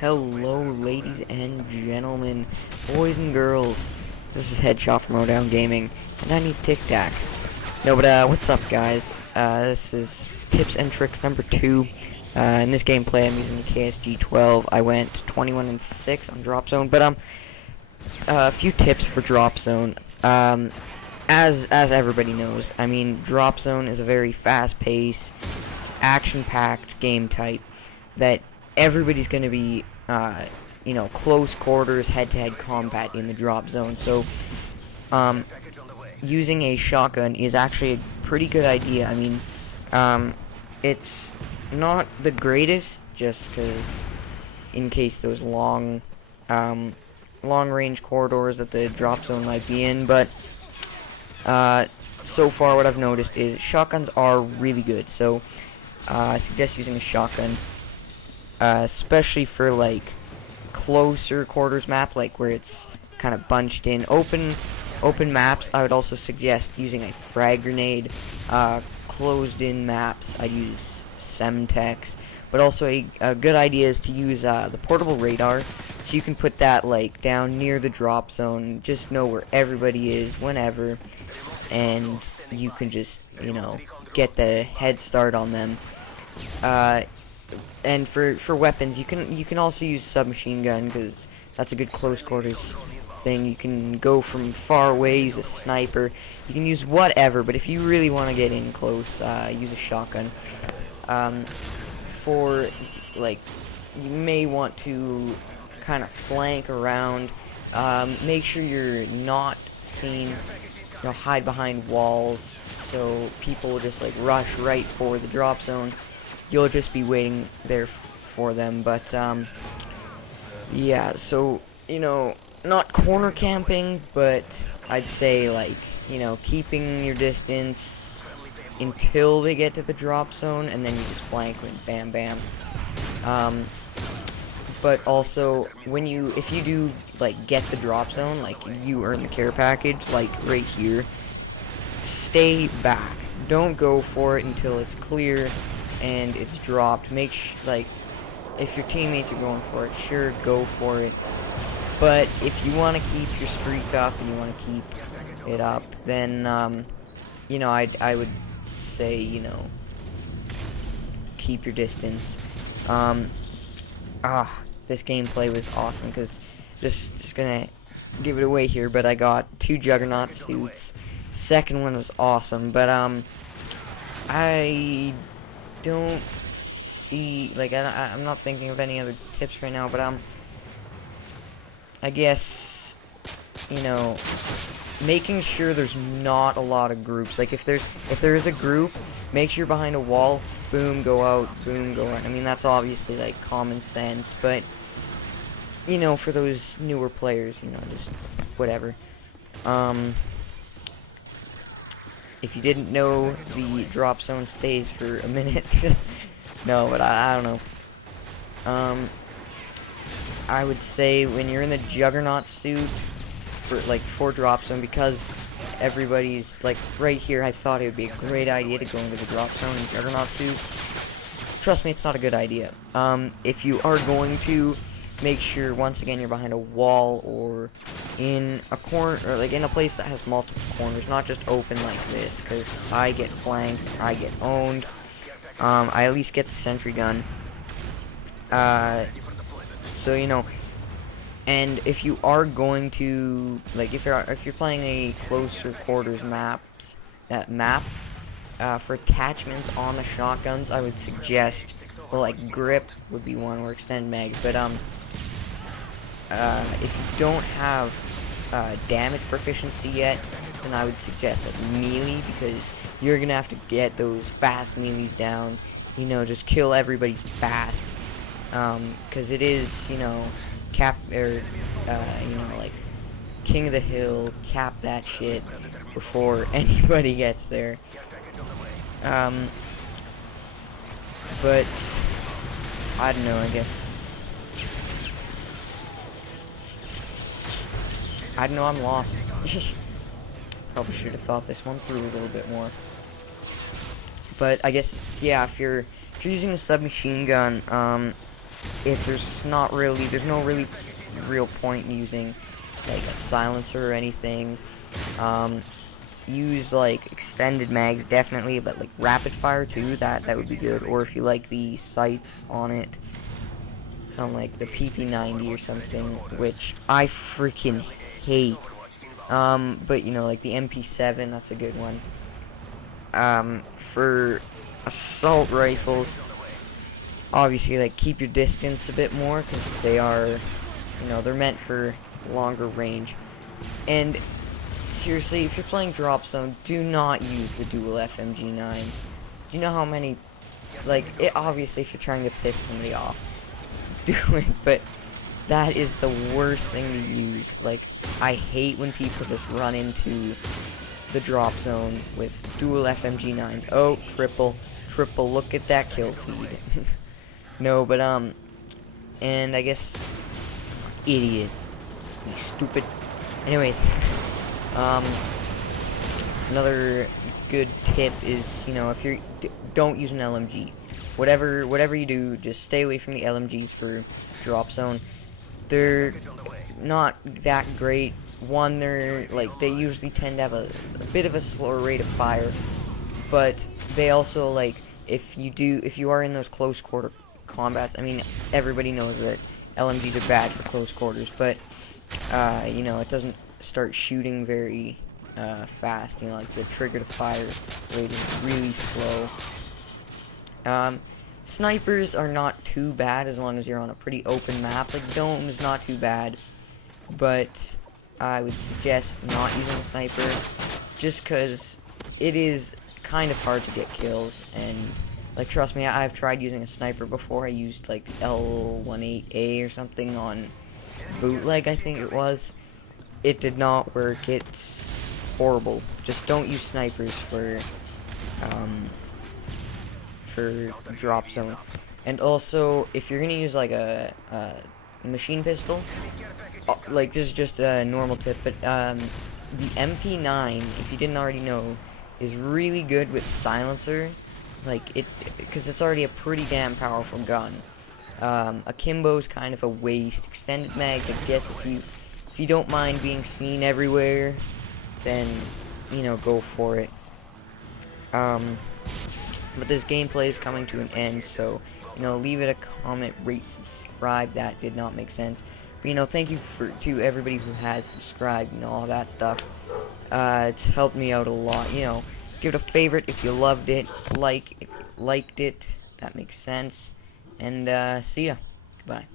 Hello, ladies and gentlemen, boys and girls. This is Headshot from MowDownGaming, and I need Tic Tac. No, but what's up, guys? This is tips and tricks number 2. In this gameplay, I'm using the KSG-12. I went 21-6 on Drop Zone, but a few tips for Drop Zone. As everybody knows, I mean, Drop Zone is a very fast-paced, action-packed game type that everybody's going to be, close quarters, head-to-head combat in the drop zone. So, using a shotgun is actually a pretty good idea. I mean, it's not the greatest, just because in case those long-range corridors that the drop zone might be in, but so far what I've noticed is shotguns are really good. So, I suggest using a shotgun. Especially for like closer quarters map, like where it's kind of bunched in. Open maps, I would also suggest using a frag grenade. Closed in maps, I'd use Semtex. But also a good idea is to use the portable radar, so you can put that like down near the drop zone, just know where everybody is whenever, and you can just get the head start on them. And for weapons, you can also use submachine gun, because that's a good close quarters thing. You can go from far away, use a sniper, you can use whatever, but if you really want to get in close, use a shotgun. For like, you may want to kind of flank around, make sure you're not seen, hide behind walls, so people will just like rush right for the drop zone. You'll just be waiting there for them, but, yeah, so, not corner camping, but I'd say, like, keeping your distance until they get to the drop zone, and then you just flank and bam, bam. But also, if you do, like, get the drop zone, like, you earn the care package, like, right here, stay back. Don't go for it until it's clear and it's dropped. If your teammates are going for it, sure, go for it. But if you want to keep your streak up and you want to keep it up, then I would say keep your distance. This gameplay was awesome, because just gonna give it away here, but I got 2 Juggernaut suits. Second one was awesome, but I don't see, like, I'm not thinking of any other tips right now, but I guess, making sure there's not a lot of groups. Like, if there is a group, make sure you're behind a wall, boom, go out, boom, go out. I mean, that's obviously like common sense, but for those newer players, just whatever. If you didn't know, the drop zone stays for a minute. No, but I don't know. I would say when you're in the Juggernaut suit for drop zone, because everybody's like right here, I thought it would be a great idea to go into the drop zone in Juggernaut suit. Trust me, it's not a good idea. If you are going to, make sure once again you're behind a wall or in a corner, or like in a place that has multiple corners, not just open like this, because I get flanked, I get owned. I at least get the sentry gun. So and if you are going to, like, if you're playing a closer quarters map, for attachments on the shotguns, I would suggest, well, like, grip would be one, or extend mag, but if you don't have damage proficiency yet, then I would suggest like melee, because you're gonna have to get those fast melees down. Just kill everybody fast, because it is like king of the hill, cap that shit before anybody gets there. But I don't know, I guess. I don't know, I'm lost. Probably should have thought this one through a little bit more. But I guess, yeah, if you're using a submachine gun, if there's no really real point in using like a silencer or anything. Use like extended mags definitely, but like rapid fire too, that would be good. Or if you like the sights on it, on like the PP90 or something, which I freaking hate. But you know, like the MP7, that's a good one. For assault rifles, obviously, like, keep your distance a bit more, because they are, you know, they're meant for longer range. And seriously, if you're playing Drop Zone, do not use the dual FMG9s. Do you know how many, like, obviously if you're trying to piss somebody off, do it, but that is the worst thing to use. Like, I hate when people just run into the Drop Zone with dual FMG9s. Oh, triple, look at that kill feed. No, but, and I guess, idiot, you stupid. Anyways, another good tip is, you know, if you're, don't use an LMG. Whatever you do, just stay away from the LMGs for Drop Zone. They're not that great. One, they're, like, they usually tend to have a bit of a slower rate of fire, but they also, like, if you are in those close quarter combats, I mean, everybody knows that LMGs are bad for close quarters, but, you know, it doesn't start shooting very, fast, you know, like, the trigger to fire rate is really slow. Snipers are not too bad as long as you're on a pretty open map. Like, Dome is not too bad, but I would suggest not using a sniper, just because it is kind of hard to get kills, and, like, trust me, I've tried using a sniper before. I used, like, L18A or something on Bootleg, I think it was. It did not work. It's horrible. Just don't use snipers for Drop Zone. And also, if you're gonna use like a machine pistol, like, this is just a normal tip, but the MP9, if you didn't already know, is really good with silencer, like, because it's already a pretty damn powerful gun. Akimbo's kind of a waste. Extended mags, I guess, if you don't mind being seen everywhere, then, you know, go for it. But this gameplay is coming to an end, so, you know, leave it a comment, rate, subscribe. That did not make sense. But, you know, thank you to everybody who has subscribed and all that stuff. It's helped me out a lot. You know, give it a favorite if you loved it, like if you liked it. That makes sense. And, see ya. Goodbye.